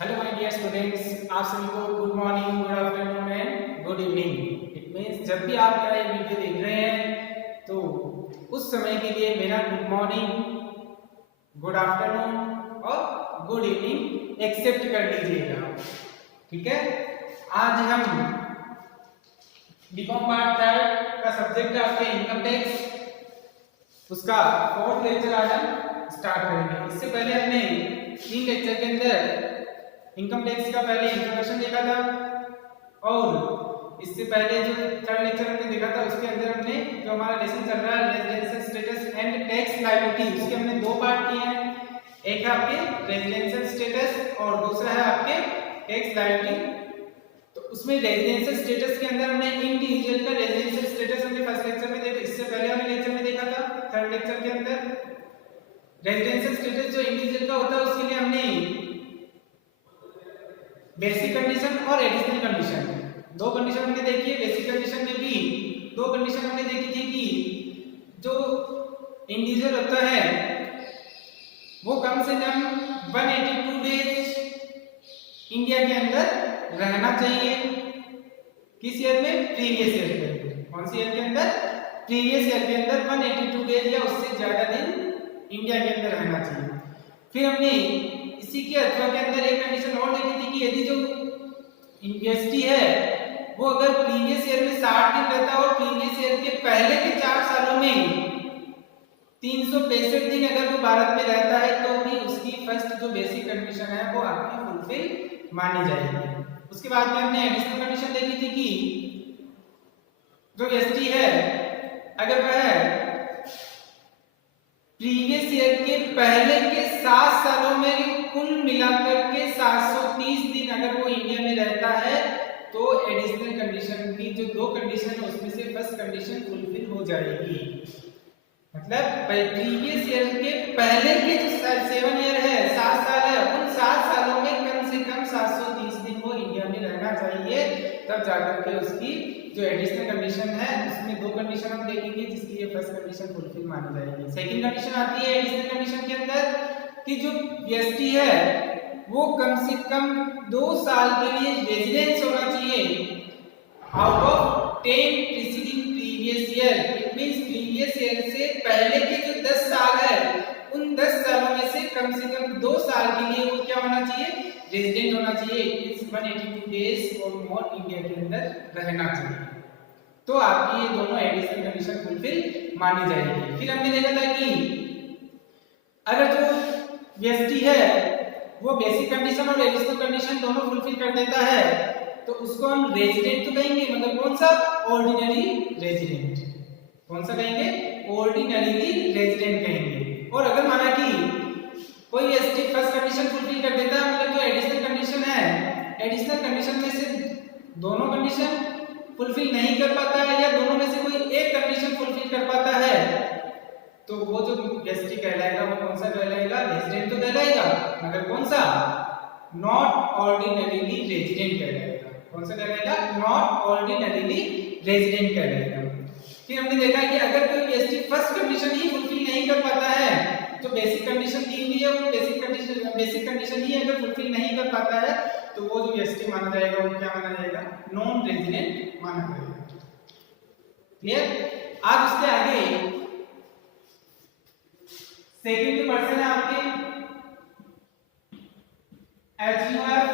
Hello my dear students, आप सभी को good morning, good afternoon and good evening. It means जब भी आप मेरा ये वीडियो देख रहे हैं तो उस समय के लिए मेरा गुड मॉर्निंग, गुड आफ्टरनून और गुड इवनिंग एक्सेप्ट कर लीजिएगा। ठीक है। आज हम बीकॉम पार्ट 3 का सब्जेक्ट है आपके इनकम टैक्स, उसका 4th लेक्चर आज हम स्टार्ट करेंगे। इससे पहले हमने 3 लेक्चर के अंदर इनकम टैक्स का पहले इंट्रोडक्शन देखा था और इससे पहले जो 3rd लेक्चर हमने देखा था उसके अंदर हमने जो हमारा लेसन चल रहा है residential status and tax liability, उसके हमने 2 पार्ट किए हैं। एक है आपके रेजिडेंशियल स्टेटस और दूसरा है आपके टैक्स लायबिलिटी। तो उसमें रेजिडेंशियल स्टेटस के अंदर हमने इंडिविजुअल का रेजिडेंशियल स्टेटस हमने फर्स्ट लेक्चर में देखा, इससे पहले वाले लेक्चर में देखा था। 3rd लेक्चर के अंदर रेजिडेंशियल स्टेटस जो इंडिविजुअल का होता है उसके लिए हमने बेसिक कंडीशन और एडिशनल कंडीशन 2 कंडीशन हमने देखी है। बेसिक कंडीशन में भी 2 कंडीशन हमने देखी थी कि जो इंडिविजुअल होता है वो कम से कम 182 डेज इंडिया के अंदर रहना चाहिए। किस ईयर में? प्रीवियस ईयर के अंदर। कौन सी ईयर के अंदर? प्रीवियस ईयर के अंदर 182 डेज या उससे ज्यादा दिन इंडिया के अंदर रहना चाहिए। फिर हमने इसी के अथवा के अंदर एक कंडीशन और देखी थी कि यदि जो इन्वेस्टी है वो अगर प्रीवियस ईयर में 60 दिन रहता है और प्रीवियस ईयर के पहले के 4 सालों में 365 दिन अगर वो भारत में रहता है तो भी उसकी फर्स्ट जो बेसिक कंडीशन है वो आपकी फुलफिल मानी जाएगी। उसके बाद में हमने एडिशनल कंडीशन देखी थी कि जो एसटी है अगर वह प्रीवियस ईयर के पहले के 7 सालों में कुल मिलाकर के 730 दिन अगर वो इंडिया में रहता है तो एडिशनल कंडीशन की जो 2 कंडीशन है उसमें से फर्स्ट कंडीशन फुलफिल हो जाएगी। मतलब प्रीवियस ईयर के पहले के जो 7 ईयर है 7 साल है उन 7 सालों में कम से कम 730 दिन वो इंडिया में रहना चाहिए, तब जाकर के उसकी जो एडिशनल कंडीशन है उसमें 2 कंडीशन हम देखेंगे जिसकी ये फर्स्ट कंडीशन फुलफिल मानी जाएगी। सेकंड कंडीशन आती है एडिशनल कंडीशन के अंदर कि जो व्यक्ति है वो कम से कम 2 साल के लिए रेजिडेंस होना चाहिए out of 10 preceding previous year. It means previous year से पहले के जो 10 साल है उन 10 सालों में से कम 2 साल के लिए वो क्या होना चाहिए? रेजिडेंट होना चाहिए। इट्स 182 डेज और मोर इंडिया के अंदर रहना चाहिए, तो आपकी ये दोनों एडिशनल कंडीशन फुलफिल मानी जाएगी। फिर हमने देखा था कि अगर जो व्यक्ति है वो बेसिक कंडीशन और एडिशनल कंडीशन दोनों फुलफिल कर देता है तो उसको हम रेजिडेंट तो कहेंगे, मगर कौन सा? Ordinary resident. कौन सा कहेंगे? ऑर्डिनरी रेजिडेंट कहेंगे। और अगर माना कि कोई व्यक्ति फर्स्ट कंडीशन फुलफिल कर देता है मगर जो एडिशनल कंडीशन है एडिशनल कंडीशन में से दोनों कंडीशन फुलफिल नहीं कर पाता है या दोनों में से कोई एक कंडीशन फुलफिल कर पाता है तो वो जो व्यक्ति कहलाएगा वो कौन सा कहलाएगा? रेजिडेंट तो कहलाएगा, मगर कौन सा? नॉट ऑर्डिनरीली रेजिडेंट कहलाएगा। कौन सा कहलाएगा? नॉट ऑर्डिनरीली रेजिडेंट कहलाएगा। फिर हमने देखा कि अगर कोई व्यक्ति फर्स्ट कंडीशन ही फुलफिल नहीं कर पाता है, जो बेसिक कंडीशन दी हुई है वो बेसिक कंडीशन ही अगर फुलफिल नहीं कर पाता है तो वो जो व्यक्ति माना जाएगा वो क्या माना जाएगा? नॉन रेजिडेंट माना जाएगा। क्लियर? आज उसके आगे सेकंड पर्सन है आपके एचयूएफ,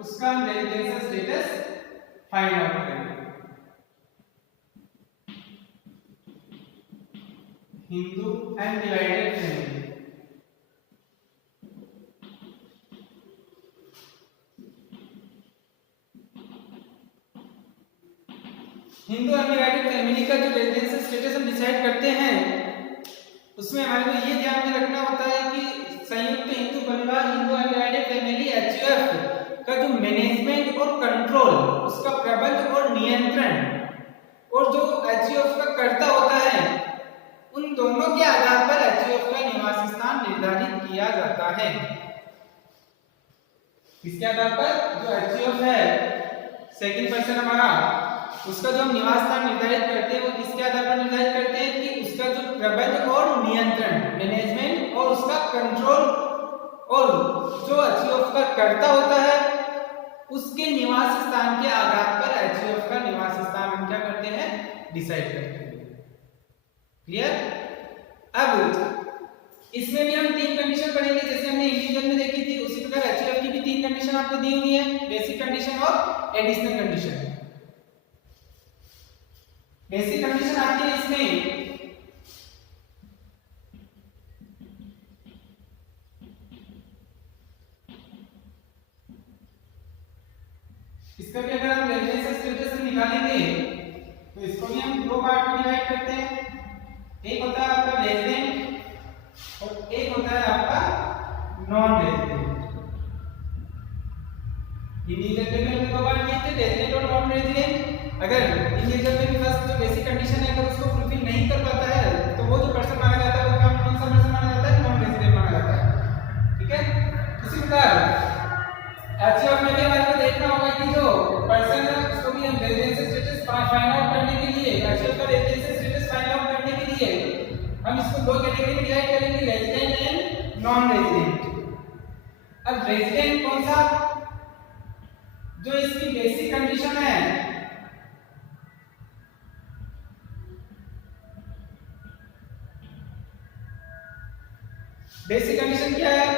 उसका रेजिडेंशियल स्टेटस फाइंड आउट करेंगे। Hindu and divided family. Hindu undivided family का जो रेजिडेंशियल स्टेटस हम डिसाइड करते हैं उसमें हमारे को ये ध्यान में रखना होता है कि संयुक्त हिंदू परिवार हिंदू अनडिवाइडेड फैमिली एचयूएफ का जो मैनेजमेंट और कंट्रोल, उसका प्रबंध और नियंत्रण और जो एचयूएफ का कर्ता होता है उन दोनों के आधार पर एचयूएफ का निवास स्थान निर्धारित किया जाता है। किसके आधार पर? जो एचयूएफ है सेकंड पर्सन हमारा, उसका जो हम निवास स्थान निर्धारित करते हैं वो किसके आधार पर निर्धारित करते हैं कि उसका जो प्रबंध और नियंत्रण मैनेजमेंट और उसका कंट्रोल और जो एचयूएफ का कर्ता होता है उसके निवास स्थान के आधार पर एचयूएफ का निवास स्थान हम क्या करते हैं, डिसाइड करते हैं। क्लियर? अब इसमें भी हम तीन कंडीशन पढ़ेंगे, जैसे हमने इंडिविजुअल में देखी थी उसी प्रकार एचयूएफ की भी तीन कंडीशन आपको दी हुई है, बेसिक कंडीशन और एडिशनल कंडीशन। बेसिक कंडीशन आती है इसमें इसका भी अगर हम रेजिडेंशियल स्टेटस निकालेंगे तो इसको भी हम दो पार्ट में डिवाइड करते हैं, एक होता है आपका रेजिडेंट और एक होता है आपका नॉन रेजिडेंट। इंडिविजुअल में दो पार्ट किए थे, रेजिडेंट और नॉन रेजिडेंट। अगर इंडिविजुअल में भी फर्स्ट जो बेसिक कंडीशन है अगर उसको फुलफिल नहीं कर पाता है तो वो जो पर्सन माना जाता है वो कौन सा पर्सन माना जाता है, नॉन रेजिडेंट माना जाता है। ठीक है, उसी प्रकार एचयूएफ में भी हमारे को देखना होगा कि जो पर्सन है उसको भी हम रेजिडेंशियल स्टेटस फाइंड आउट करने के लिए, एचयूएफ का रेजिडेंशियल स्टेटस फाइंड आउट करने के लिए हम इसको दो कैटेगरी में डिवाइड करेंगे, रेजिडेंट एंड नॉन रेजिडेंट। अब रेजिडेंट कौन सा, जो इसकी बेसिक कंडीशन है बेसिक कंडीशन क्या है,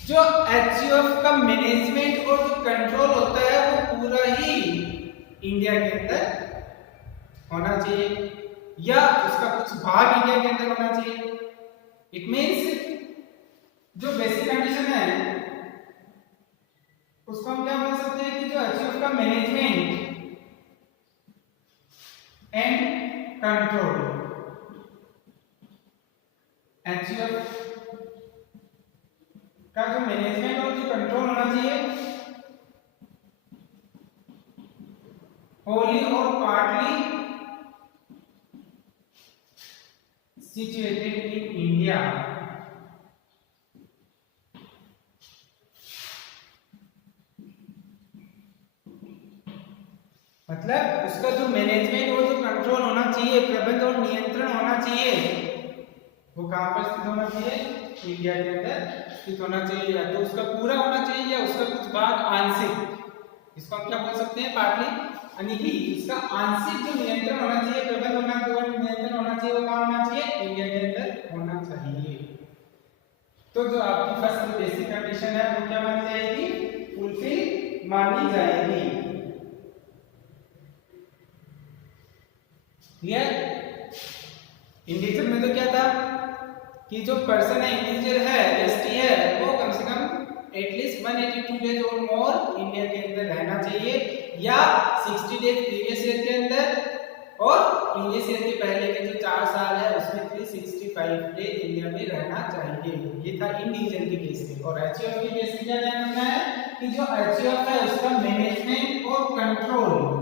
जो एचयूएफ का मैनेजमेंट और जो कंट्रोल होता है वो पूरा ही इंडिया के अंदर होना चाहिए या उसका कुछ भाग इंडिया के अंदर होना चाहिए। इट मींस जो बेसिक कंडीशन है उसको हम क्या बोल सकते हैं कि जो एचयूएफ का मैनेजमेंट एंड कंट्रोल, एचयूएफ का जो मैनेजमेंट और जो कंट्रोल होना चाहिए होली और पार्टली सिचुएटेड इन इंडिया। मतलब उसका जो मैनेजमेंट और जो कंट्रोल होना चाहिए, प्रबंधन और नियंत्रण होना चाहिए, वो कहां पर स्थित होना चाहिए, इंडिया के अंदर स्थित होना चाहिए। या तो उसका पूरा होना चाहिए या उसका कुछ भाग आंशिक, इसको हम क्या बोल सकते हैं, पार्टली, यानी कि इसका आंशिक जो नियंत्रण होना चाहिए, प्रबंधन होना नियंत्रण होना चाहिए, वो कहां होना चाहिए, इंडिया के अंदर होना चाहिए। तो जो आपकी फर्स्ट बेसिक कंडीशन है वो क्या मानी जाएगी, फुलफिल मानी जाएगी। क्लियर? इंडिविजुअल में तो क्या था कि जो पर्सन है, इंडिविजुअल है, एसटी है, वो कम से कम एटलीस्ट 182 डेज और मोर इंडिया के अंदर रहना चाहिए या 60 डेज प्रीवियस ईयर के अंदर, और प्रीवियस ईयर के पहले के जो 4 साल है उसमें 365 डेज इंडिया में रहना चाहिए। ये था इंडिविजुअल के केस में। और एचयूएफ के केस में क्या ध्यान रखना है कि जो एचयूएफ है उसका मैनेजमेंट और कंट्रोल,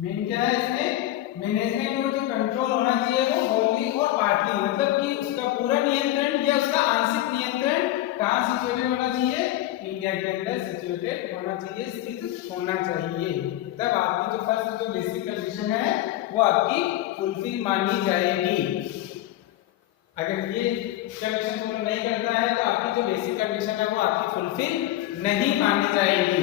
मेन क्या है इसमें, मैनेजमेंट और जो कंट्रोल होना चाहिए वो होली और पार्टली, मतलब कि उसका पूरा नियंत्रण या उसका आंशिक नियंत्रण कहां सिचुएटेड होना चाहिए, इंडिया के अंदर सिचुएटेड होना चाहिए, स्थित होना चाहिए। तब आपकी जो फर्स्ट जो बेसिक कंडीशन है वो आपकी फुलफिल मानी जाएगी। अगर ये कंडीशन पूरा नहीं करता है तो आपकी जो बेसिक कंडीशन है वो आपकी फुलफिल नहीं मानी जाएगी।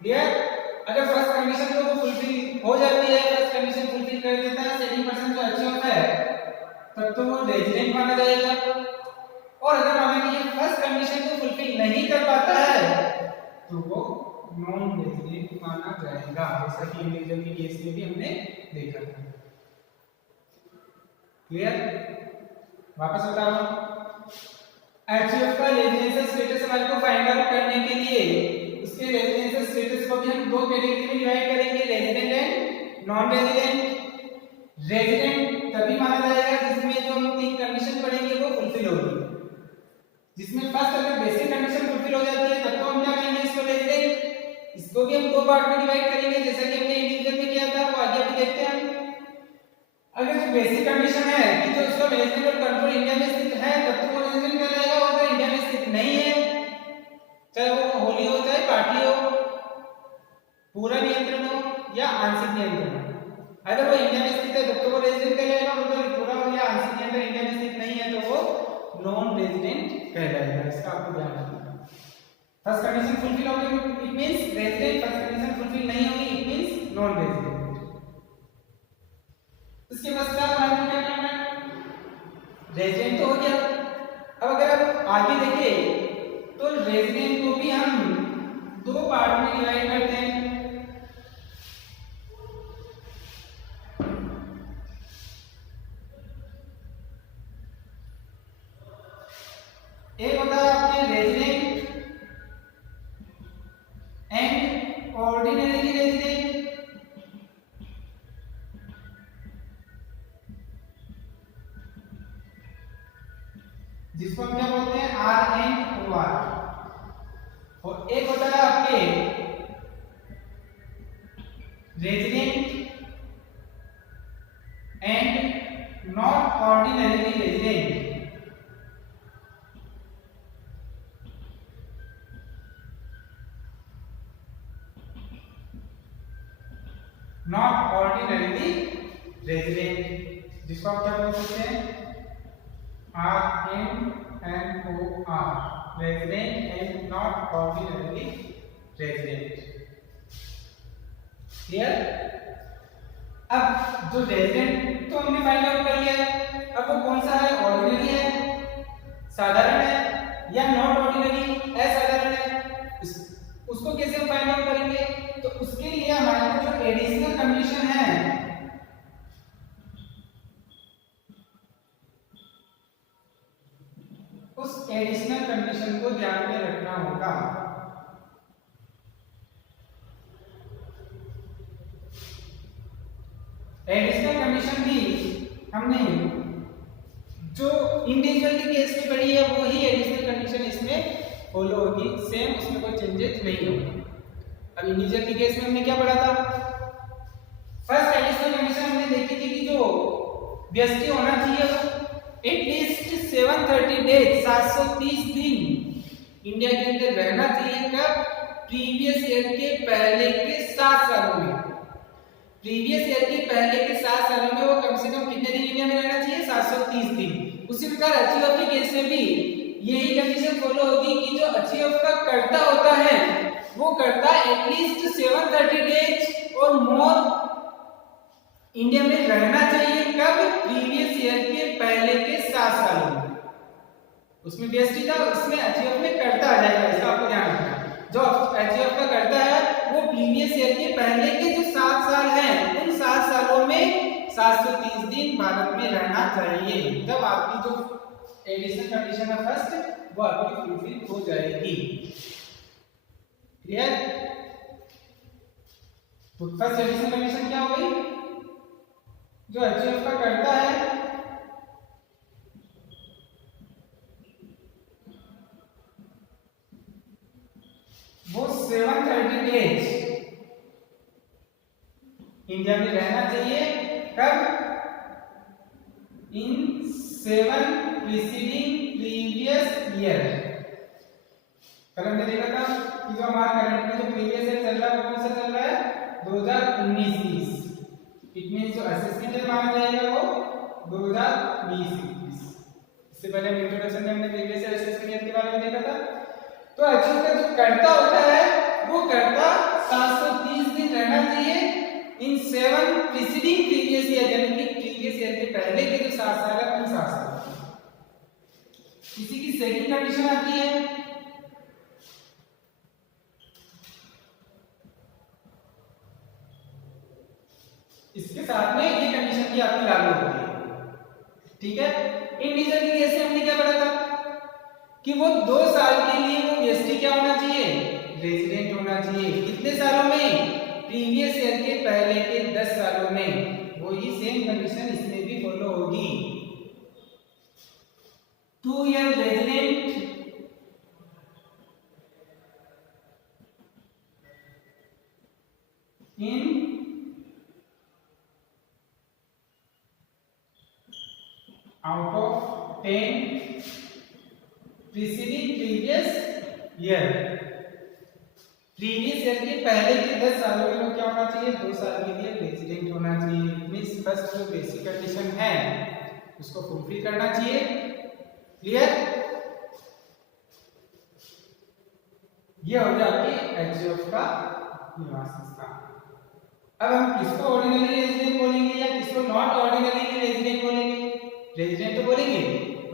क्लियर? अगर फर्स्ट कंडीशन को फुलफिल हो जाती है, फर्स्ट कंडीशन फुलफिल कर देता है सेकंड पर्सन जो एचयूएफ है, तब तो वो रेजिडेंट माना जाएगा। और अगर माना कि ये फर्स्ट कंडीशन को फुलफिल नहीं कर पाता है तो वो नॉन रेजिडेंट माना जाएगा, जैसा कि इंडिविजुअल के केस में भी हमने देखा था। क्लियर? वापस बता रहा हूं, एचयूएफ का रेजिडेंशियल स्टेटस हमारे को फाइंड आउट करने के लिए उसके रेजिडेंशियल स्टेटस को भी हम दो कैटेगरी में डिवाइड करेंगे, resident and non resident. Resident तभी माना जाएगा जिसमें जो हम तीन कंडीशन पढ़ेंगे वो फुलफिल होगी, जिसमें फर्स्ट अगर बेसिक कंडीशन फुलफिल हो जाती है तब तो हम क्या कहेंगे इसको रेजिडेंट। इसको भी हम दो पार्ट में डिवाइड करेंगे जैसा कि हमने इंडिविजुअल में किया था, वो आगे भी देखते हैं। अगर जो बेसिक कंडीशन है कि जो उसका मैनेजमेंट और कंट्रोल इंडिया में स्थित है तब तो वो रेजिडेंट कहलाएगा, और अगर इंडिया में स्थित नहीं है, चाहे वो होली हो चाहे पार्टी हो, पूरा नियंत्रण हो या आंशिक नियंत्रण हो, अगर वो इंडिया में स्थित है तब तो वो रेजिडेंट कहलाएगा, और अगर पूरा हो या आंशिक नियंत्रण इंडिया में स्थित नहीं है तो वो नॉन रेजिडेंट कहलाएगा, इसका आपको ध्यान रखना। फर्स्ट कंडीशन फुलफिल हो गई it means resident, first condition fulfil नहीं होगी इट मींस नॉन रेजिडेंट। इसके बाद क्या करना है, रेजिडेंट तो हो गया। अब अगर आप आगे देखें तो रेजिडेंट को भी हम दो पार्ट में डिवाइड करते हैं। एक होता है अपने रेजिडेंट एंड ऑर्डिनरी रेजिडेंट, जिसको हम क्या बोलते हैं आर एंड ओ आर। और एक होता है आपके resident and not ordinary resident. Not ordinary resident जिसको आप क्या बोल सकते हैं R N O R, resident and not ordinary resident. Clear? अब जो रेजिडेंट तो हमने फाइंड आउट कर लिया है, अब वो कौन सा है, ऑर्डिनरी है, साधारण है, या नॉट ऑर्डिनरी असाधारण है, उसको कैसे हम फाइंड आउट करेंगे? तो उसके लिए हमारे पास जो एडिशनल कंडीशन है उस एडिशनल कंडीशन को ध्यान में रखना होगा। एडिशनल कंडीशन भी हमने जो इंडिविजुअल के केस में पढ़ी है वो ही एडिशनल कंडीशन इसमें फॉलो होगी, सेम, उसमें कोई चेंजेस नहीं होगा। अब इंडिविजुअल के केस में हमने क्या पढ़ा था, फर्स्ट एडिशनल कंडीशन हमने देखी थी कि जो व्यक्ति होना चाहिए वो एटलीस्ट 730 डेज 730 दिन इंडिया के अंदर रहना चाहिए। कब? प्रीवियस ईयर के पहले के 7 सालों में। प्रीवियस ईयर के पहले के 7 सालों में वो कम से कम कितने दिन इंडिया में रहना चाहिए? 730 दिन। उसी प्रकार अचीवर के केस में भी यही कंडीशन फॉलो होगी कि जो अचीवर का कर्ता होता है वो कर्ता एटलीस्ट 730 डेज और मोर इंडिया में रहना चाहिए। कब? प्रीवियस ईयर के पहले के 7 सालों में। उसमें बेस्टी था, उसमें अचीवर में कर्ता आ जाएगा, इसका आपको ध्यान रखना। जो अचीवर का कर्ता है वो प्रीवियस ईयर के पहले के जो 7 साल हैं उन 7 सालों में 730 दिन भारत में रहना चाहिए। तब आपकी जो एडिशनल कंडीशन है फर्स्ट वो आपकी फुलफिल हो जाएगी। क्लियर? तो फर्स्ट एडिशनल कंडीशन क्या हो गई? जो अचीव का करता है वो 730 डेज इंडिया में रहना चाहिए। कब? इन 7 प्रीसीडिंग प्रीवियस ईयर। कल हमने देखा था कि जो हमारा करंट में जो प्रीवियस ईयर चल रहा है वो कौन सा चल रहा है? 2019-20। इट मींस जो असेसमेंट ईयर माना जाएगा वो 2020-21। इससे पहले हम इंट्रोडक्शन में हमने प्रीवियस ईयर असेसमेंट ईयर के बारे में देखा था। तो अचीव का जो कर्ता होता है वो कर्ता 730 दिन रहना चाहिए इन 7 प्रीसीडिंग प्रीवियस ईयर, यानी कि प्रीवियस ईयर के पहले के जो 7 साल है उन 7 साल। इसी की सेकंड कंडीशन आती है इसके साथ में ये कंडीशन की आपकी लागू होती है। ठीक है? इंडिविजुअल के केस में हमने क्या पढ़ा था कि वो 2 साल के लिए वो व्यक्ति क्या होना चाहिए? रेजिडेंट होना चाहिए। कितने सालों में? प्रीवियस ईयर के पहले के 10 सालों में। वो ही सेम कंडीशन इसमें भी फॉलो होगी। 2 year resident in out of 10 preceding previous year। Previous year के पहले के 10 सालों में क्या होना चाहिए? 2 साल के लिए रेजिडेंट होना चाहिए। मींस फर्स्ट जो बेसिक कंडीशन है उसको फुलफिल करना चाहिए। क्लियर? ये हो गया आपके एचजीएफ का निवास स्थान। अब हम किसको ऑर्डिनरी रेजिडेंट बोलेंगे या किसको नॉट ऑर्डिनरी रेजिडेंट बोलेंगे? रेजिडेंट तो बोलेंगे,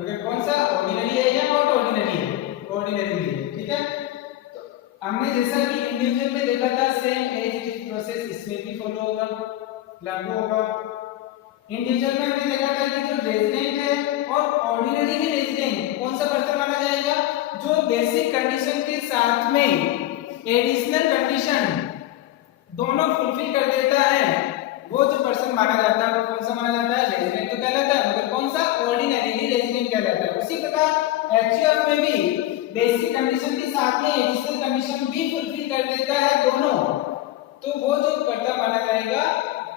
मगर कौन सा, ऑर्डिनरी है या नॉट ऑर्डिनरी है? ऑर्डिनरी है, ठीक है। तो हमने जैसा कि इंडिविजुअल में देखा था, सेम एज प्रोसेस इसमें भी फॉलो होगा, लागू होगा। इंडिविजुअल में हमने देखा था कि जो रेजिडेंट है और ऑर्डिनरी में रेजिडेंट कौन सा पर्सन माना जाएगा? जो बेसिक कंडीशन के साथ में एडिशनल कंडीशन दोनों फुलफिल कर देता है, वो जो पर्सन माना जाता है वो कौन सा माना जाता है? रेजिडेंट तो कहलाता है, मगर कौन सा? ऑर्डिनरी रेजिडेंट कहलाता है। उसी प्रकार एचजीएफ में भी बेसिक कंडीशन के साथ में एडिशनल कंडीशन भी फुलफिल कर देता है दोनों, तो वो जो पर्सन माना जाएगा,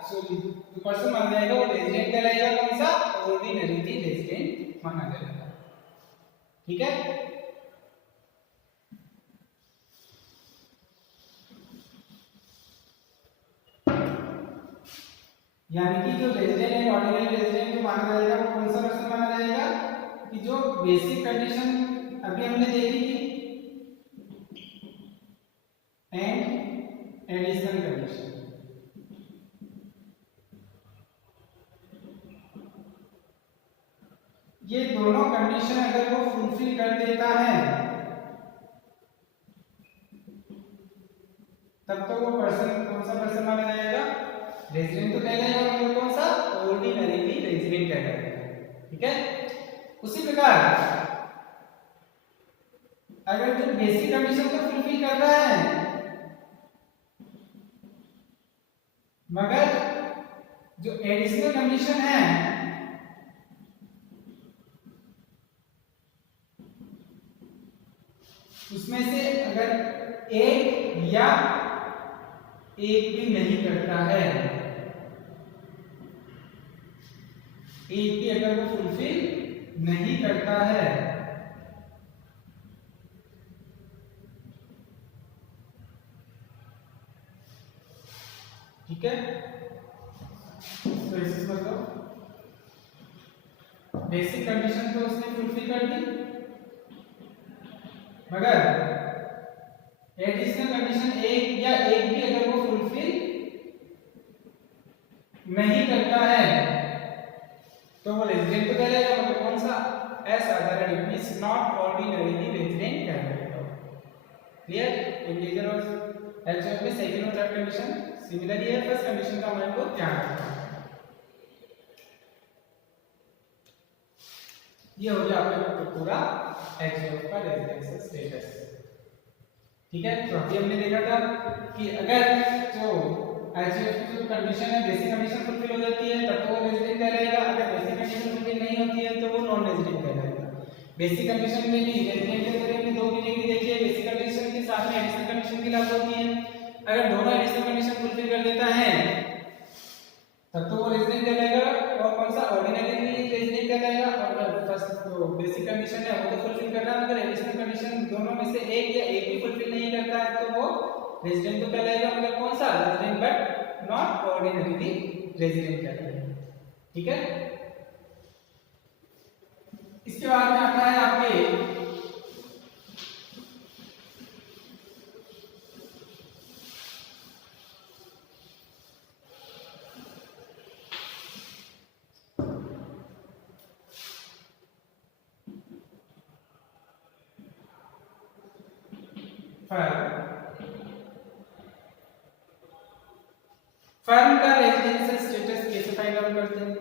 सॉरी जो पर्सन माना जाएगा वो रेजिडेंट कहलाएगा। कौन सा? ऑर्डिनरी रेजिडेंट माना जाएगा, ठीक है। यानी कि जो रेजिडेंट है, ऑर्डिनरी रेजिडेंट जो माना जाएगा वो कौन सा पर्सन माना जाएगा? कि जो बेसिक कंडीशन अभी हमने देखी थी एंड एडिशनल कंडीशन, ये दोनों कंडीशन अगर वो फुलफिल कर देता है तब तो वो पर्सन कौन सा पर्सन माना जाएगा? रेजिडेंट तो कहलाएगा, मगर कौन सा? ऑर्डिनरी रेजिडेंट कहलाएगा, ठीक है। उसी प्रकार अगर जो बेसिक कंडीशन तो फुलफिल कर रहा है मगर जो एडिशनल कंडीशन है उसमें से अगर एक या एक भी नहीं करता है, एक भी अगर वो फुलफिल नहीं करता है, ठीक है। तो इसे मतलब बेसिक कंडीशन तो उसने फुलफिल कर दी, मगर एडिशनल कंडीशन एक या एक भी अगर वो फुलफिल नहीं करता है तो वो रेजिडेंट तो कहलाएगा, मगर कौन सा? असाधारण, it means not ordinary resident कहलाएगा। क्लियर? इंडिविजुअल और एचजीएफ में सेकंड और थर्ड कंडीशन सिमिलर ही है, फर्स्ट कंडीशन का हमारे को ध्यान रखना है। ये हो गया आपका पूरा एचजीएफ का रेजिडेंशियल स्टेटस, ठीक है। तो अभी हमने देखा था कि अगर जो एचजीएफ की जो कंडीशन है, बेसिक कंडीशन फुलफिल हो जाती है तब तो वो रेजिडेंट कहलाएगा, अगर बेसिक कंडीशन फुलफिल नहीं होती है तो वो नॉन रेजिडेंट कहलाएगा। बेसिक कंडीशन में भी रेजिडेंट के बारे में दो कैटेगरी देखी है, बेसिक कंडीशन के साथ में एडिशनल कंडीशन भी लागू होती है। अगर दोनों एडिशनल कंडीशन फुलफिल कर देता है तब तो वो रेजिडेंट कहलाएगा, और कौन सा? ऑर्डिनरी रेजिडेंट कहलाएगा। और फर्स्ट जो बेसिक कंडीशन है वो तो फुलफिल कर रहा है, मगर एडिशनल कंडीशन दोनों में से एक या एक भी फुलफिल नहीं करता है तो वो रेजिडेंट तो कहलाएगा, मगर कौन सा? Resident but not ordinary resident कहलाएगा, ठीक है। इसके बाद में आता है आपके फर्म का रेजिडेंशियल स्टेटस कैसे फाइंड आउट करते हैं?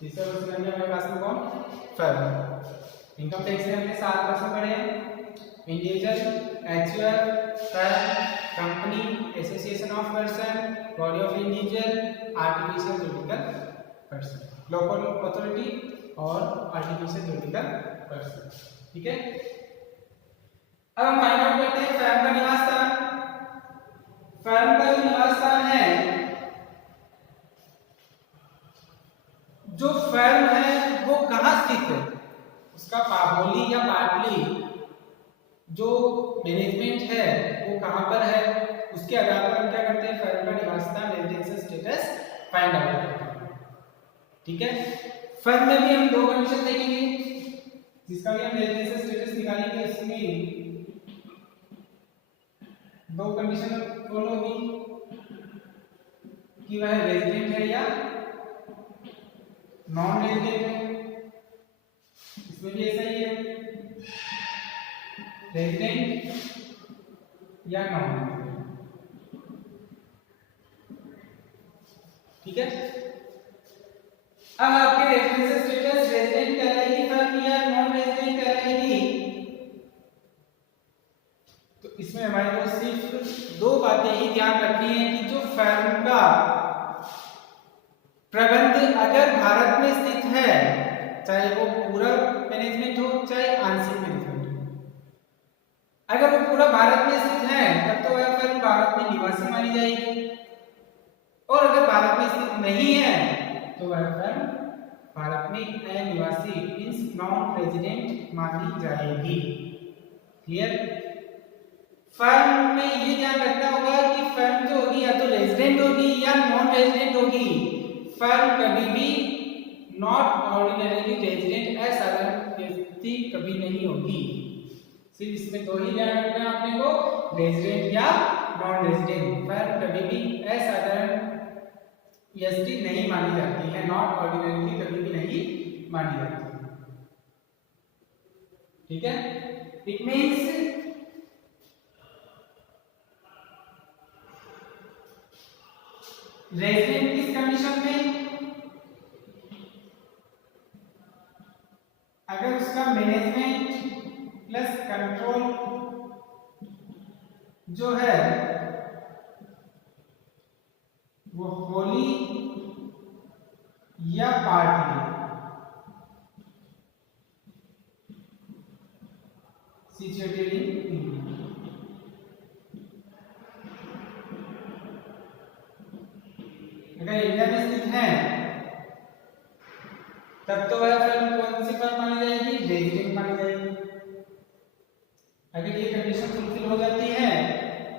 तीसरा क्वेश्चन है हमारे पास में कौन? फर्म। इनकम टैक्स में हमने 7 क्वेश्चन पढ़े हैं, individual, HUF, firm, company, association of person, body of individual, artificial juridical person, local authority और आर्टिफिशियल जुरिडिकल पर्सन, ठीक है। अब हम फाइंड आउट करते हैं फर्म का निवास स्थान। फर्म का जो निवास स्थान है, जो फर्म है वो कहां स्थित है, उसका पाभौली या पाटली जो मैनेजमेंट है वो कहां पर है, उसके आधार पर हम क्या करते हैं? फर्म का निवास स्थान रेजिडेंशियल स्टेटस फाइंड आउट करते हैं, ठीक है। फर्म में भी हम दो कंडीशन देखेंगे, जिसका भी हम रेजिडेंशियल स्टेटस निकालेंगे उसमें दो कंडीशन फॉलो होगी कि वह रेजिडेंट है या नॉन रेजिडेंट है। इसमें भी ऐसा ही है, रेजिडेंट या नॉन रेजिडेंट। ठीक है, अब आपके रेफरेंस स्टेटस रेजिडेंट कहलाएगी फर्म या नॉन रेजिडेंट कहलाएगी। तो इसमें हमारे को सिर्फ दो बातें ही ध्यान रखनी है कि जो फर्म का प्रबंध अगर भारत में स्थित है, चाहे वो पूरा मैनेजमेंट हो चाहे आंशिक मैनेजमेंट हो, अगर वो पूरा भारत में स्थित है तब तो वह फर्म भारत में निवासी मानी जाएगी, और अगर भारत में स्थित नहीं है तो वह फर्म भारत में अनिवासी मींस नॉन रेजिडेंट मानी जाएगी। क्लियर? फर्म में ये ध्यान रखना होगा कि फर्म जो होगी या तो रेजिडेंट होगी या नॉन रेजिडेंट होगी। फर्म कभी भी नॉट ऑर्डिनरीली रेजिडेंट असाधारण व्यक्ति कभी नहीं होगी। सिर्फ इसमें दो ही ध्यान रखना है आपने को, रेजिडेंट या नॉन रेजिडेंट। फर्म कभी भी असाधारण व्यक्ति नहीं मानी जाती है, नॉट ऑर्डिनरीली कभी भी नहीं मानी जाती। ठीक है, इट मींस रेजिडेंट किस कंडीशन में, अगर उसका मैनेजमेंट प्लस कंट्रोल जो है वो होली या पार्टली सिचुएटेड इन इंडिया। अगर इंडिया में स्थित है तब तो वह फर्म कौन सी फर्म मानी जाएगी, रेजिडेंट मानी जाएगी। अगर ये कंडीशन फुलफिल हो जाती है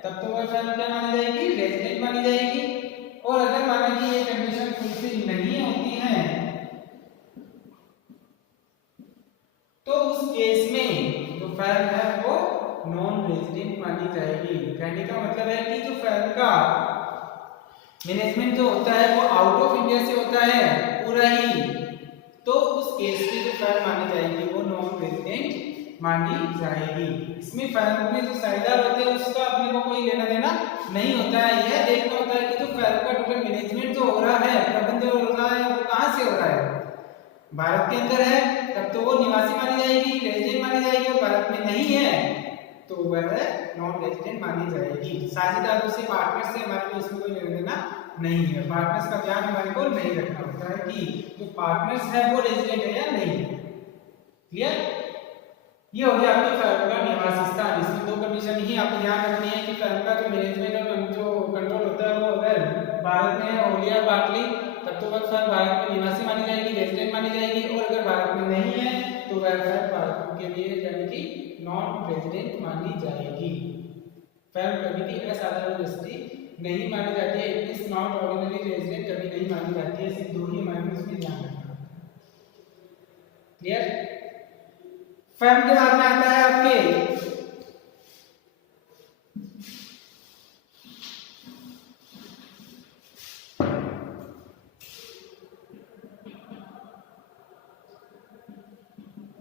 तब तो वह फर्म क्या मानी जाएगी, रेजिडेंट मानी जाएगी। और अगर माना कि ये कंडीशन फुलफिल नहीं होती है तो उस केस में जो फर्म है वो नॉन रेजिडेंट मानी जाएगी। कहने का मतलब है कि जो फर्म का मैनेजमेंट जो होता है वो आउट ऑफ इंडिया से होता है पूरा ही, तो उस केस में जो फर्म मानी जाएगी वो नॉन रेजिडेंट मानी जाएगी। इसमें फर्म में जो साझेदार होते हैं उसका अपने को कोई लेना देना नहीं होता है। यह देखना होता है कि जो फर्म का टोटल मैनेजमेंट जो हो रहा है, प्रबंध जो हो रहा है वो कहां से हो रहा है। भारत के अंदर है तब तो वो निवासी मानी जाएगी, रेजिडेंट मानी जाएगी, और भारत में नहीं है तो वह नॉन रेजिडेंट मानी जाएगी। साझेदारों से, पार्टनर से हमारे को इसमें कोई लेना देना नहीं है। पार्टनर्स का ध्यान हमारे को नहीं रखना होता है कि जो पार्टनर्स है वो रेजिडेंट है या नहीं। क्लियर? ये हो गया आपकी फर्म का निवास स्थान। इसमें दो कंडीशन ही आपको ध्यान रखनी है कि फर्म का जो मैनेजमेंट और जो कंट्रोल होता है वो अगर भारत में है होली या पार्टली तब तो वह फर्म भारत में निवासी मानी जाएगी, रेजिडेंट मानी जाएगी। और अगर भारत में नहीं है तो वह फर्म भारत के लिए यानी कि नॉन रेजिडेंट मानी जाएगी। फर्म कभी भी असाधारण व्यक्ति नहीं मानी जाती है, इस नॉट ऑर्डिनरी रेजिडेंट कभी नहीं मानी जाती है। सिर्फ दो ही हमारे को इसमें ध्यान रखना है। क्लियर? फर्म के बाद में आता है आपके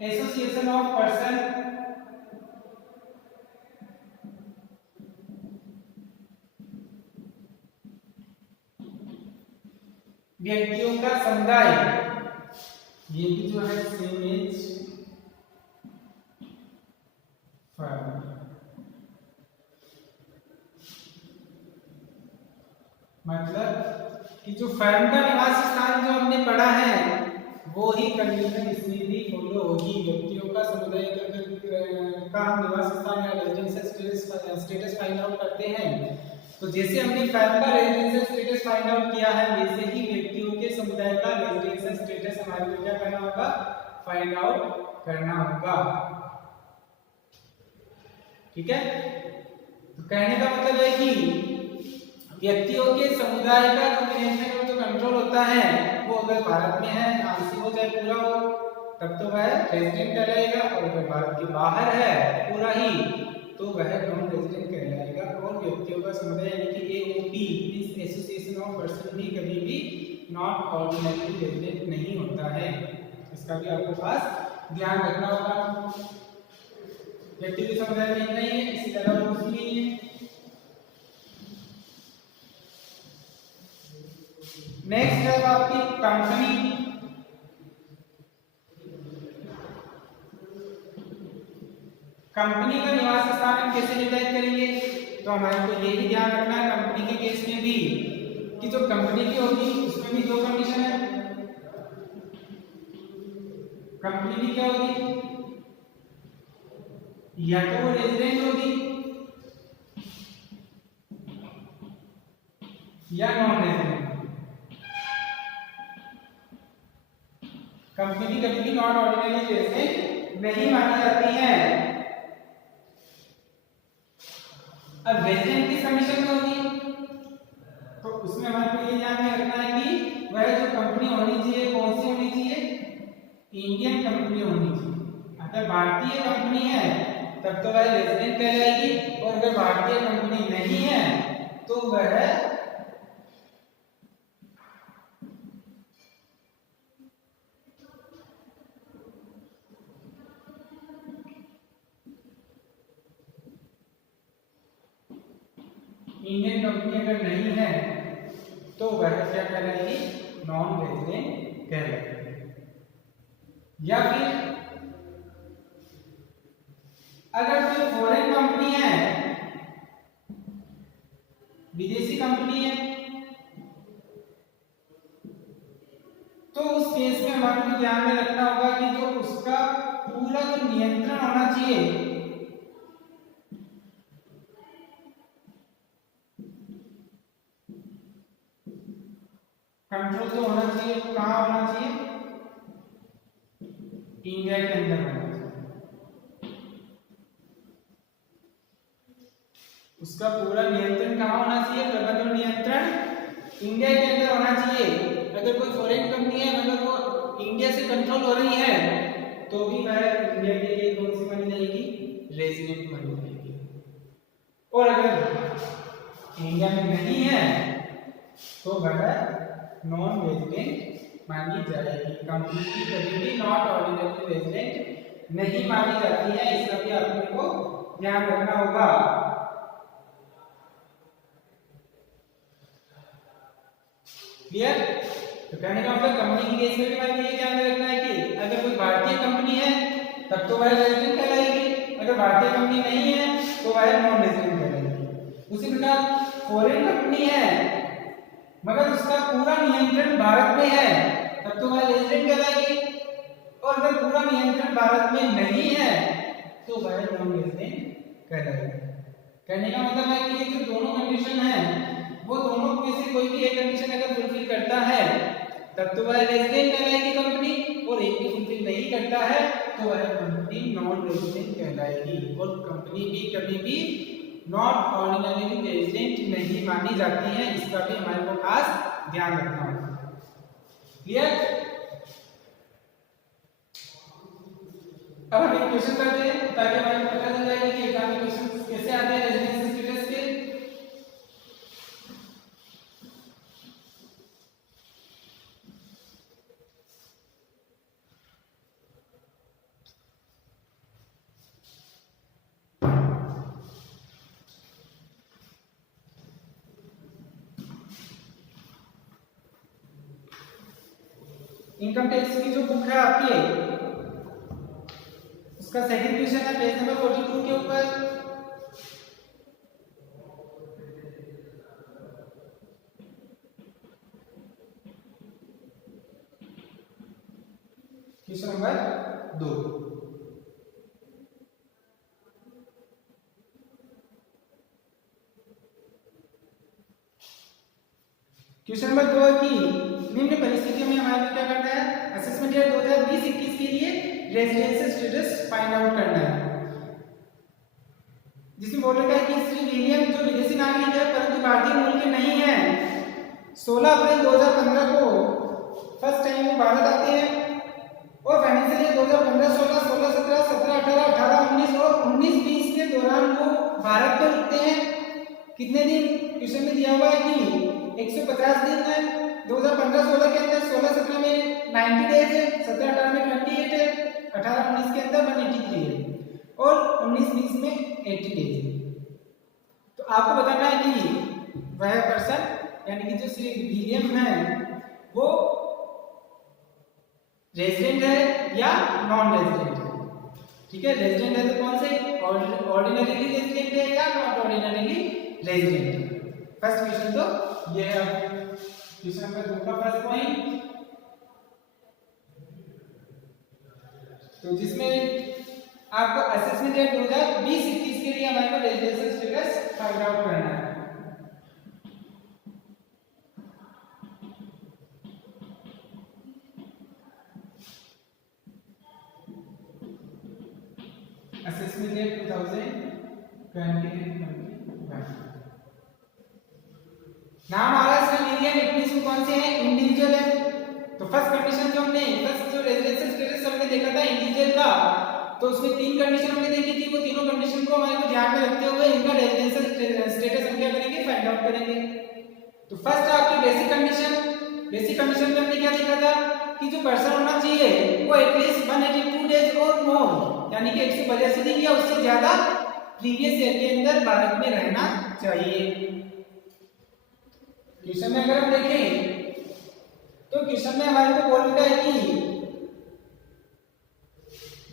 एसोसिएशन ऑफ पर्सन व्यक्तियों का समुदाय। ये भी जो है सेम एज फर्म। मतलब कि जो फर्म का निवास स्थान जो हमने पढ़ा है वो ही कंडीशन इसमें भी फॉलो होगी। व्यक्तियों का समुदाय का हम निवास स्थान या रेजिडेंशियल स्टेटस फाइंड आउट करते हैं, तो जैसे हमने फर्म का रेजिडेंशियल स्टेटस फाइंड आउट किया है वैसे ही व्यक्तियों के समुदाय का रेजिडेंशियल स्टेटस हमारे को क्या करना होगा, फाइंड आउट करना होगा। ठीक है? तो कहने का मतलब है कि व्यक्तियों के समुदाय का जो मैनेजमेंट और जो कंट्रोल होता है वो अगर भारत में है, आंशिक हो चाहे पूरा हो, तब तो वह रेजिडेंट कहलाएगा। और अगर भारत के बाहर है पूरा ही तो वह नॉन रेजिडेंट कहलाएगा। और व्यक्तियों का समुदाय यानी कि AOP means association of person भी कभी भी नॉट ऑर्डिनरी रेजिडेंट नहीं होता है। इसका भी आपको खास ध्यान रखना होगा। व्यक्ति के समुदाय में नहीं है, इसी तरह वो कुछ नहीं है। नेक्स्ट है आपकी कंपनी। कंपनी का निवास स्थान हम कैसे निर्धारित करेंगे? तो हमारे को ये भी ध्यान रखना है कंपनी के केस में भी कि जो कंपनी की होगी उसमें भी दो कंडीशन है। कंपनी भी क्या होगी? या तो वो रेजिडेंट होगी या नॉन रेजिडेंट। कंपनी कभी भी नॉन ऑर्डिनरी रेजिडेंट नहीं मानी जाती है। अब रेजिडेंट की कंडीशन में होगी तो उसमें हमारे को ये ध्यान में रखना है कि वह जो कंपनी होनी चाहिए कौन सी होनी चाहिए? इंडियन कंपनी होनी चाहिए। अगर भारतीय कंपनी है तब तो वह रेजिडेंट कहलाएगी, और अगर भारतीय कंपनी नहीं है तो वह इंडियन कंपनी अगर नहीं है तो वह क्या कहलाएगी? नॉन रेजिडेंट कहलाएगी। या फिर अगर कोई फॉरेन कंपनी है, विदेशी कंपनी है, तो उस केस में हमारे को ध्यान में रखना होगा कि जो उसका पूरा जो नियंत्रण होना चाहिए कंट्रोल जो होना चाहिए वो कहाँ होना चाहिए? इंडिया के अंदर होना चाहिए। उसका पूरा नियंत्रण कहाँ होना चाहिए? प्रबंधन नियंत्रण इंडिया के अंदर होना चाहिए। अगर कोई फॉरेन कंपनी है मगर वो इंडिया से कंट्रोल हो रही है तो भी वह इंडिया के लिए कौन सी मानी जाएगी? रेजिडेंट मानी जाएगी। और अगर इंडिया में नहीं है तो वह नॉन रेजिडेंट मानी जाएगी। कंपनी की कभी भी नॉट ऑर्डिनरी रेजिडेंट नहीं मानी जाती है। इसका भी आपको ध्यान रखना होगा। क्लियर? तो कहने का मतलब कंपनी की केस में भी हमें ये ध्यान रखना है कि अगर कोई भारतीय कंपनी है तब तो वह रेजिडेंट कहलाएगी, अगर भारतीय कंपनी नहीं है तो वह नॉन रेजिडेंट कहलाएगी। उसी प्रकार फॉरेन कंपनी है मगर उसका पूरा नियंत्रण भारत में है तब तो वह रेजिडेंट कहलाएगी, और अगर पूरा नियंत्रण भारत में नहीं है तो वह नॉन रेजिडेंट कहलाएगी। कहने का मतलब है कि ये जो दोनों कंडीशन है वो दोनों में से कोई भी एक कंडीशन अगर फुलफिल करता है तब तो वह रेजिडेंट कहलाएगी कंपनी, और एक भी फुलफिल नहीं करता है तो वह कंपनी नॉन रेजिडेंट कहलाएगी। और कंपनी भी कभी भी नॉट ऑर्डिनरी रेजिडेंट नहीं मानी जाती है। इसका भी हमारे को खास ध्यान रखना होगा। क्लियर? अब हम एक क्वेश्चन करते हैं ताकि हमें पता चल जाए कि एग्जाम में क्वेश्चन कैसे आते हैं रेजिडेंस स्टेटस के। इनकम टैक्स की जो बुक है आपकी उसका सेकंड क्वेश्चन है पेज नंबर 42 के ऊपर। Question number 2। क्वेश्चन नंबर 2 की निम्न परिस्थितियों में हमारे क्या करना है? असेसमेंट ईयर 2020-21 के लिए रेजिडेंशियल स्टेटस फाइंड आउट करना है, जिसमें बोल रखा है कि श्री विलियम जो विदेशी नागरिक है परंतु भारतीय मूल के नहीं है, 16 अप्रैल 2015 को फर्स्ट टाइम वो भारत आते हैं और फाइनेंशियल ईयर 2015-16, 16-17, 17-18, 18-19 और 19-20 के दौरान वो भारत में रुकते हैं कितने दिन? क्वेश्चन में दिया हुआ है कि 150 दिन है। 2015-16 के अंदर 16-17 में 90 डेज है, 17-18 में 28 है, 18-19 के अंदर 183 है और 19-20 में 80 डेज है। तो आपको बताना है कि वह पर्सन यानी कि जो श्री विलियम है वो रेजिडेंट है या नॉन रेजिडेंट है। ठीक है, रेजिडेंट है तो कौन से? ऑर्डिनरीली रेजिडेंट है या नॉट ऑर्डिनरीली रेजिडेंट है। फर्स्ट क्वेश्चन तो ये है क्वेश्चन नंबर 2 का फर्स्ट पॉइंट। तो जिसमें आपको असेसमेंट डेट 2020-21 के लिए हमारे को रेजिडेंशियल स्टेटस फाइंड आउट करना है। असेसमेंट डेट 2020-21 नाम आ रहा है इसमें मीडियम इतनी कौन से हैं? इंडिविजुअल है। तो फर्स्ट कंडीशन जो हमने फर्स्ट जो रेजिडेंशियल स्टेटस हमने देखा था इंडिविजुअल का, तो उसमें 3 कंडीशन हमने देखी थी। वो तीनों कंडीशन को हमारे को ध्यान में रखते हुए इनका रेजिडेंशियल स्टेटस हम क्या करेंगे? फाइंड आउट करेंगे। तो फर्स्ट आपकी बेसिक कंडीशन में हमने क्या देखा था कि जो पर्सन होना चाहिए वो एटलीस्ट 182 डेज और मोर यानी कि 182 दिन या उससे ज्यादा प्रीवियस ईयर के अंदर भारत में रहना चाहिए। क्वेश्चन में अगर हम देखें तो क्वेश्चन में हमारे को बोल रहा है कि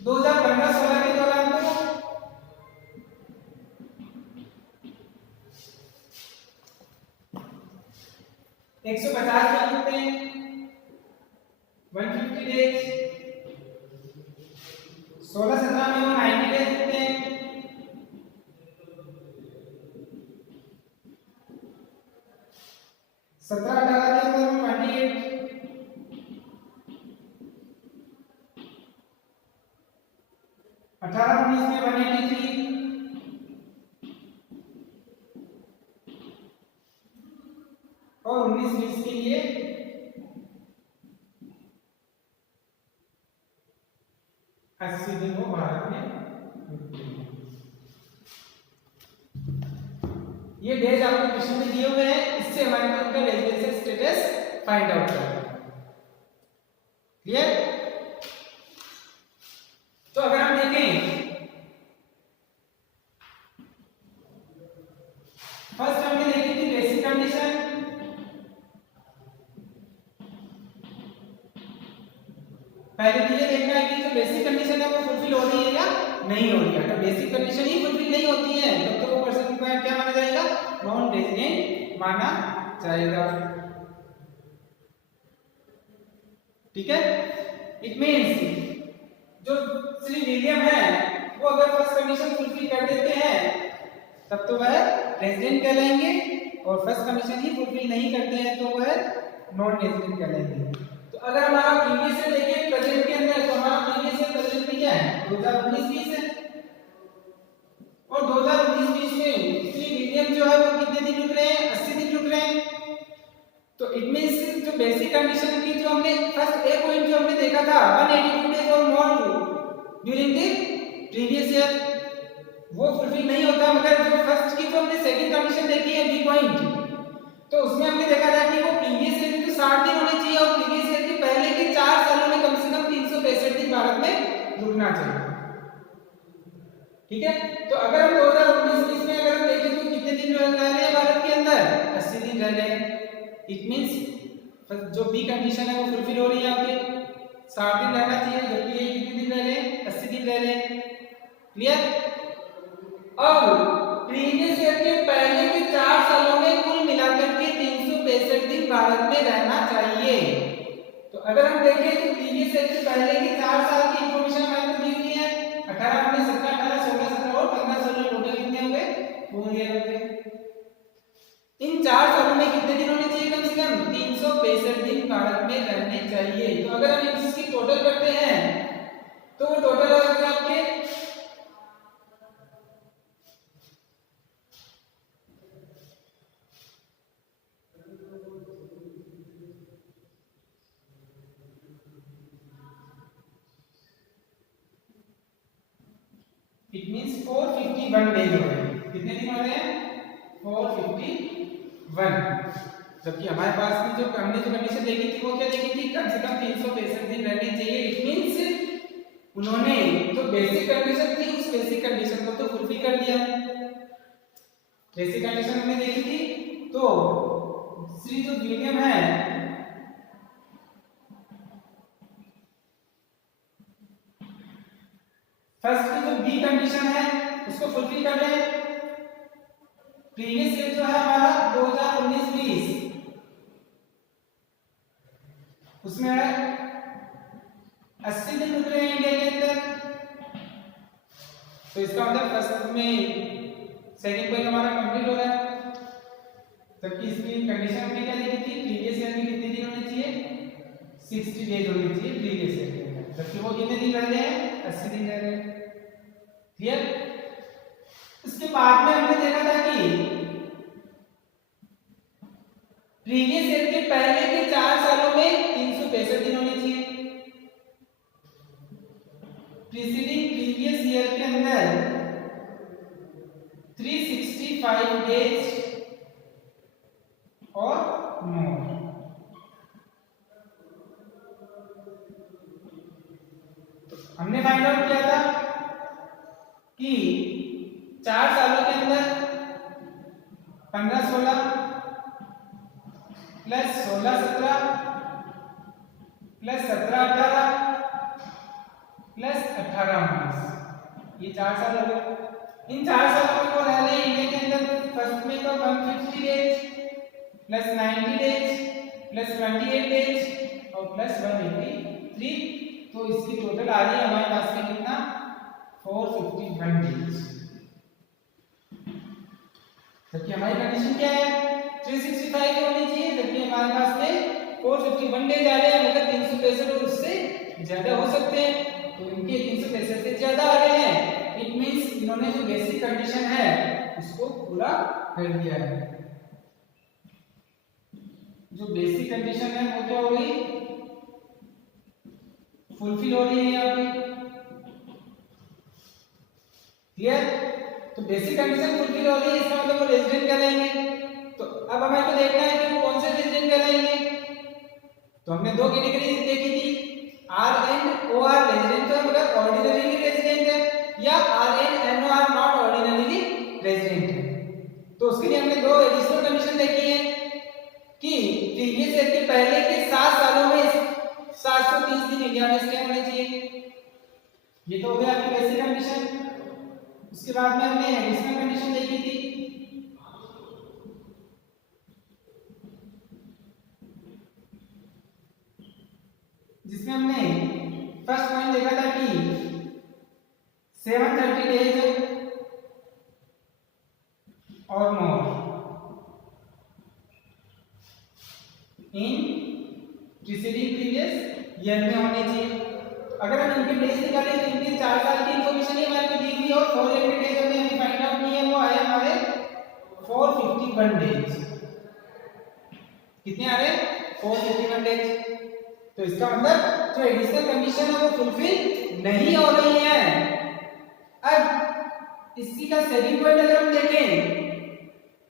2015-16 के दौरान तो 150 दिन होते हैं, 150 डेज। 16-17 में वो 90 डेज होते हैं। 17-18 के अंदर 28, 18-19 में 183 और 19-20 के लिए 80 दिन वो भारत में रुकते हैं। ये डेज आपको क्वेश्चन में दिए हुए हैं, इससे हमारे को इनका रेजिडेंशियल स्टेटस फाइंड आउट करना है। क्लियर? तो अगर हम देखें फर्स्ट हमने देखी थी बेसिक कंडीशन। पहले तो ये देखना है कि जो बेसिक कंडीशन है वो फुलफिल हो रही है या नहीं हो रही है। अगर बेसिक कंडीशन ही फुलफिल नहीं होती है तब तो वो पर्सन को क्या माना जाएगा? नॉन रेजिडेंट माना जाएगा। ठीक है, इट मींस जो श्री विलियम है वो अगर फर्स्ट कंडीशन फुलफिल कर देते हैं तब तो वह रेजिडेंट कहलाएंगे और फर्स्ट कंडीशन ही फुलफिल नहीं करते हैं तो वह नॉन रेजिडेंट कहलाएंगे। तो अगर हमारा प्रीवियस ईयर देखें प्रेजेंट के अंदर तो हमारा प्रीवियस ईयर प्रेजेंट में क्या है? 2019-20 है और 2019-20 में श्री विलियम जो है वो कितने दिन रुक रहे हैं? 80 दिन रुक रहे हैं। तो इट मींस जो बेसिक कंडीशन की जो हमने फर्स्ट ए पॉइंट जो हमने देखा था 182 डेज और मोर ड्यूरिंग द प्रीवियस ईयर वो फुलफिल नहीं होता। मगर जो फर्स्ट की जो हमने सेकंड कंडीशन देखी है बी पॉइंट, तो उसमें हमने देखा था कि वो प्रीवियस ईयर के 60 दिन होने चाहिए और प्रीवियस ईयर के पहले के 4 सालों में कम से कम 365 दिन भारत में रुकना चाहिए। ठीक है, तो अगर हम 2019-20 में अगर हम देखें तो कितने दिन रह रहे हैं भारत के अंदर? 80 दिन रह रहे हैं। इट मींस जो बी कंडीशन है वो फुलफिल हो रही है। आपके 60 दिन रहना चाहिए जबकि ये कितने दिन रह रहे हैं? 80 दिन रह रहे हैं। क्लियर? अब प्रीवियस ईयर के पहले के 4 सालों में कुल मिलाकर के 365 दिन भारत में रहना चाहिए। तो अगर हम देखें तो प्रीवियस ईयर के पहले के 4 साल की इंफॉर्मेशन हमें दी हुई है। 18, 19, 17, 18, 16, 17 और 15 साल टोटल कितने हो गए? 2 ईयर हो गए। इन 4 सालों में कितने दिन होने चाहिए? कम से कम 365 दिन भारत में रहने चाहिए। तो अगर हम इसकी टोटल करते हैं तो वो टोटल आ जाएगा आपके 451 डेज हो गए। कितने दिन हो रहे हैं 451, जबकि हमारे पास में जो हमने जो कंडीशन देखी थी वो क्या देखी थी, कम से कम 365 दिन रहने चाहिए। इट मींस उन्होंने जो बेसिक कंडीशन थी उस बेसिक कंडीशन को तो फुलफिल कर दिया। बेसिक कंडीशन हमने देखी थी, तो दूसरी जो मीडियम है फर्स्ट की जो बी कंडीशन है उसको फुलफिल कर रहे हैं। प्रीवियस ईयर जो है हमारा 2019-20 उसमें 80 दिन रुक रहे हैं इंडिया के अंदर, तो इसका मतलब फर्स्ट में सेकंड पॉइंट हमारा कंप्लीट हो रहा है। जबकि इसकी कंडीशन हमने क्या देखी थी, प्रीवियस ईयर में कितने दिन होने चाहिए 60 डेज होने चाहिए प्रीवियस ईयर के अंदर, जबकि वो कितने दिन रह रहे हैं 80 दिन रह रहे हैं। क्लियर। इसके बाद में हमने देखा था कि प्रीवियस ईयर के पहले के 4 सालों में 365 दिन होने चाहिए। प्रीसीडिंग प्रीवियस ईयर के अंदर 365 डेज और मोर। तो हमने फाइंड आउट किया था कि 4 सालों के अंदर 15-16 प्लस 16-17 प्लस 17-18 प्लस 18-19, ये 4 साल हो गए। इन 4 सालों में वो रह रहे हैं इंडिया के अंदर फर्स्ट में तो 150 days plus 90 days plus 28 days और प्लस 183, तो इसकी टोटल आ रही है हमारे पास में कितना 451 डेज। जबकि हमारी कंडीशन क्या है 365 होनी चाहिए, जबकि हमारे पास में 451 डेज आ रहे हैं, मगर 365 और उससे ज्यादा हो सकते हैं, तो इनके 365 से ज्यादा आ रहे हैं। इट मींस इन्होंने जो बेसिक कंडीशन है उसको पूरा कर दिया है। जो बेसिक कंडीशन है वो क्या हो गई, फुलफिल हो रही है यहाँ पे। क्लियर। तो बेसिक कंडीशन फुलफिल हो रही है, इसका मतलब वो रेजिडेंट कहलाएंगे। तो अब हमें तो देखना है कि वो कौन से रेजिडेंट कहलाएंगे। तो हमने दो कैटेगरी देखी थी, R and O R resident है मगर ऑर्डिनरी रेजिडेंट है, या R and N O R not ordinary resident है। तो उसके लिए हमने दो एडिशनल कंडीशन देखी है कि प्रीवियस ईयर के पहले के 7 सालों में 730 दिन इंडिया में स्टे होने चाहिए। ये तो हो गया आपकी बेसिक कंडीशन। उसके बाद में हमने एडिशनल कंडीशन देखी थी, जिसमें हमने फर्स्ट पॉइंट देखा था कि 730 डेज और मोर इन प्रीसीडिंग प्रीवियस ईयर में होने चाहिए। अगर हम इनके डेज निकालें तो इनके 4 साल की इंफॉर्मेशन ही हमारे को दी हुई है और 400 डेज हमने फाइंड आउट किए हैं, वो आए हमारे 451 डेज। कितने आ रहे हैं 451 डेज। तो इसका मतलब जो एडिशनल कंडीशन है वो फुलफिल नहीं हो रही है। अब इसी का सेकंड पॉइंट अगर हम देखें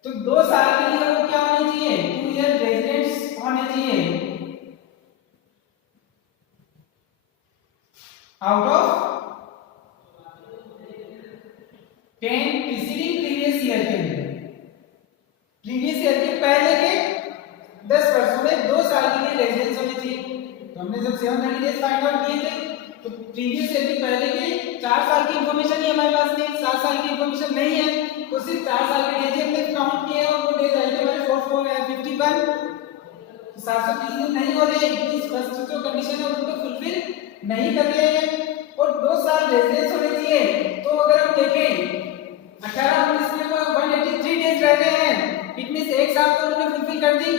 तो 2 साल के लिए वो क्या होने चाहिए 2 ईयर रेजिडेंट्स होने चाहिए out of 10 preceding previous year के लिए। प्रीवियस ईयर के पहले के 10 वर्षों में 2 साल के लिए रेजिडेंस होने चाहिए। तो हमने जब 730 डेज फाइंड आउट किए थे तो प्रीवियस ईयर के पहले के 4 साल की इंफॉर्मेशन ही हमारे पास नहीं, 7 साल की इंफॉर्मेशन नहीं है, तो सिर्फ 4 साल के डेज हमने काउंट किए और वो डेज आए थे हमारे 451। 730 दिन नहीं हो रहे, इस फर्स्ट जो कंडीशन है उसको फुलफिल नहीं कर रहे हैं और 2 साल रेजिडेंस होने चाहिए। तो अगर हम देखें 18-19 में वो 183 डेज रह रहे हैं, इट मींस एक साल तो उन्होंने फुलफिल कर दी।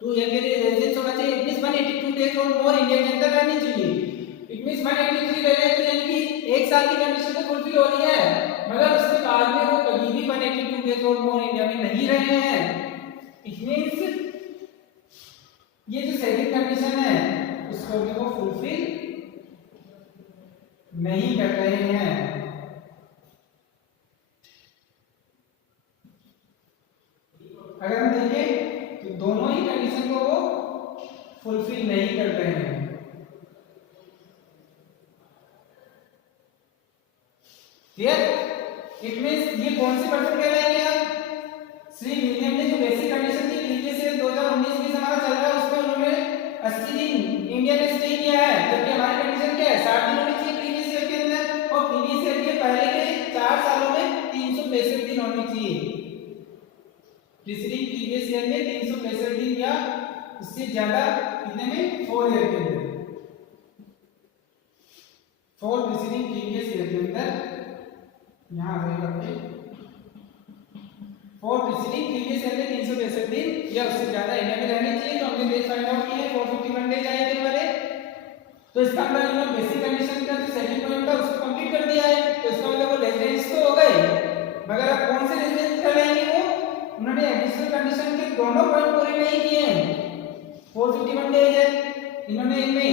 2 ईयर के लिए रेजिडेंस होना चाहिए, इट मींस 182 डेज और मोर इंडिया के अंदर रहनी चाहिए। इट मींस 183 रह रहे हैं तो यानी कि एक साल की कंडीशन तो फुलफिल हो रही है, मगर उसके बाद में वो कभी भी 182 डेज और मोर इंडिया में नहीं रहे हैं। इट मींस ये जो सेकंड कंडीशन है उसको भी वो फुलफिल नहीं कर रहे हैं। अगर हम देखें तो दोनों ही कंडीशन को वो फुलफिल नहीं कर रहे हैं। क्लियर? इट मींस ये कौन से पर्सन कहलाएंगे? आप श्री विलियम ने जो बेसिक कंडीशन थी प्रीवियस ईयर 2019 में हमारा चल रहा है उसमें उन्होंने 80 दिन इंडिया में स्टे किया है, जबकि हमारी कंडीशन क्या है 60 दिन होनी चाहिए प्रीवियस ईयर के अंदर, और प्रीवियस ईयर के पहले के 4 सालों में 365 दिन होनी चाहिए। प्रीसीडिंग प्रीवियस ईयर में 365 दिन या इससे ज्यादा कितने में 4 ईयर के अंदर, 4 प्रीसीडिंग प्रीवियस ईयर के अंदर यहां आ जाएगा 4 प्रीसीडिंग प्रीवियस ईयर में 365 दिन या उससे ज्यादा इंडिया में रहने चाहिए। तो हमने डेज फाइंड आउट किए 451 डेज आए थे हमारे। तो इसका मतलब इन्होंने बेसिक कंडीशन का जो सेकंड पॉइंट था उसको कंप्लीट कर दिया है, तो इसका मतलब वो रेजिडेंस तो हो गए, मगर अब कौन से रेजिडेंस कहलाएंगे? वो उन्होंने एडिशनल कंडीशन के दोनों पॉइंट पूरे नहीं किए हैं। 451 डेज है, इन्होंने इनमें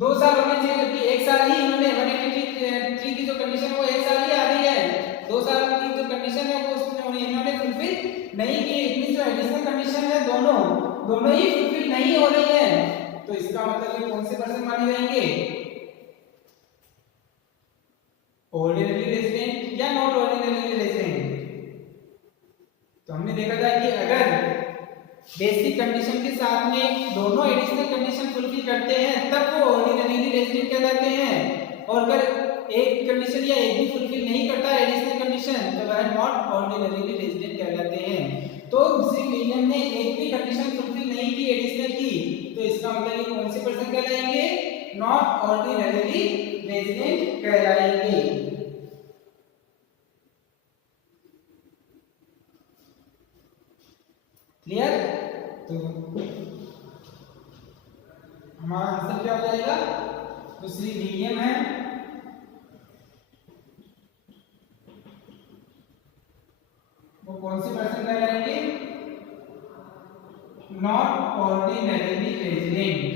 2 साल होने चाहिए, जबकि 1 साल ही इन्होंने 183 की जो कंडीशन है वो 1 साल ही आ रही है। 2 साल की जो कंडीशन है वो उसमें इन्होंने फुलफिल नहीं की। इतनी जो एडिशनल कंडीशन है दोनों ही फुलफिल नहीं हो रही है। तो इसका मतलब ये कौन से पर्सन माने जाएंगे? ऑर्डिनरी रेजिडेंट या नॉट ऑर्डिनरी रेजिडेंट। तो हमने देखा था कि अगर बेसिक कंडीशन के साथ में दोनों एडिशनल कंडीशन फुलफिल करते हैं तब वो ऑर्डिनरी रेजिडेंट कहलाते हैं, और अगर एक कंडीशन या एक भी फुलफिल नहीं करता एडिशनल कंडीशन तो वह नॉट ऑर्डिनरी रेजिडेंट कहलाते हैं। तो श्री विलियम ने एक भी कंडीशन फुलफिल नहीं की एडिशनल की, तो इसका मतलब ये कौन से पर्सन कहलाएंगे? नॉट ऑर्डिनरी रेजिडेंट कहलाएंगे। क्लियर? तो हमारा आंसर क्या हो जाएगा? तो श्री विलियम है वो कौन से पर्सन कहलाएंगे? Not ordinary resident.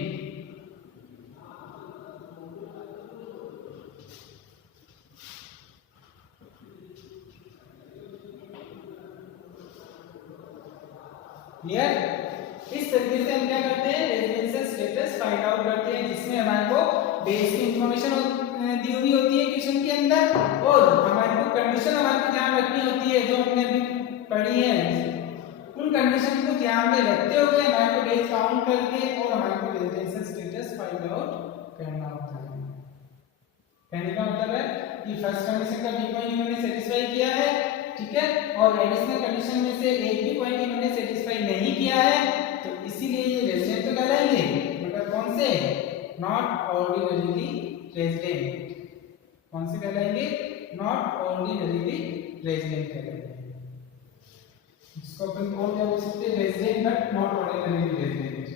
क्लियर? इस तरीके से हम क्या करते हैं? रेजिडेंशियल स्टेटस फाइंड आउट करते हैं, जिसमें हमारे को बेसिक इंफॉर्मेशन दी हुई होती है क्वेश्चन के अंदर, और हमारे को कंडीशन हमारे को ध्यान रखनी होती है जो हमने अभी पढ़ी है। उन कंडीशन को ध्यान में रखते हुए हमारे को डेज काउंट करके और हमारे को रेजिडेंशियल स्टेटस फाइंड आउट करना होता है। कहने का मतलब है कि फर्स्ट कंडीशन का बी पॉइंट इन्होंने सेटिस्फाई किया है, ठीक है, और एडिशनल कंडीशन में से एक भी पॉइंट इन्होंने सेटिस्फाई नहीं किया है, तो इसीलिए ये रेजिडेंट तो कहलाएंगे, मगर कौन से? Not ordinary resident. कौन से कहलाएंगे? नॉट ऑर्डिनरी रेजिडेंट कहलाएंगे। इसको अपन और क्या बोल सकते हैं? Resident but not ordinary resident.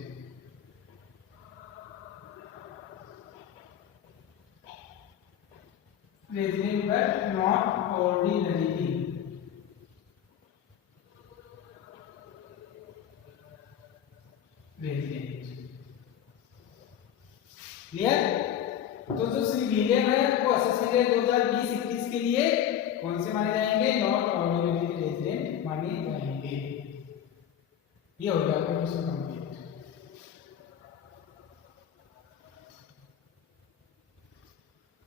Resident but not ordinary resident. Clear? तो जो श्री विलियम है वो असेसमेंट ईयर 2020-21 के लिए कौन से माने जाएंगे? नॉट ऑर्डिनरी रेजिडेंट माने जाएंगे। ये हो गया आपका क्वेश्चन कंप्लीट।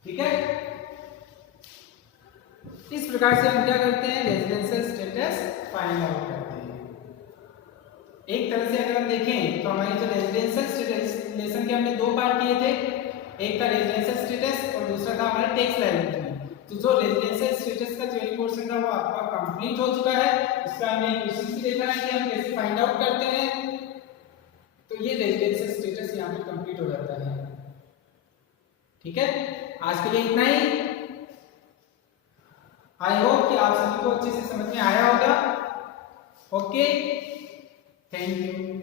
ठीक है, इस प्रकार से हम क्या करते हैं? रेजिडेंशियल स्टेटस फाइंड आउट करते हैं। एक तरह से अगर हम देखें तो हमारी जो रेजिडेंशियल स्टेटस लेसन के हमने 2 पार्ट किए थे, एक था रेजिडेंशियल स्टेटस और दूसरा था हमारा टैक्स लायबिलिटी। तो जो रेजिडेंशियल स्टेटस का थ्योरी पोर्शन था वो आपका कंप्लीट हो चुका है। इसका हमने क्वेश्चन भी देखा है कि हम कैसे फाइंड आउट करते हैं। तो ये रेजिडेंशियल स्टेटस यहाँ पे कंप्लीट हो जाता है। ठीक है, आज के लिए इतना ही। आई होप कि आप सभी को अच्छे से समझ में आया होगा। Okay, thank you.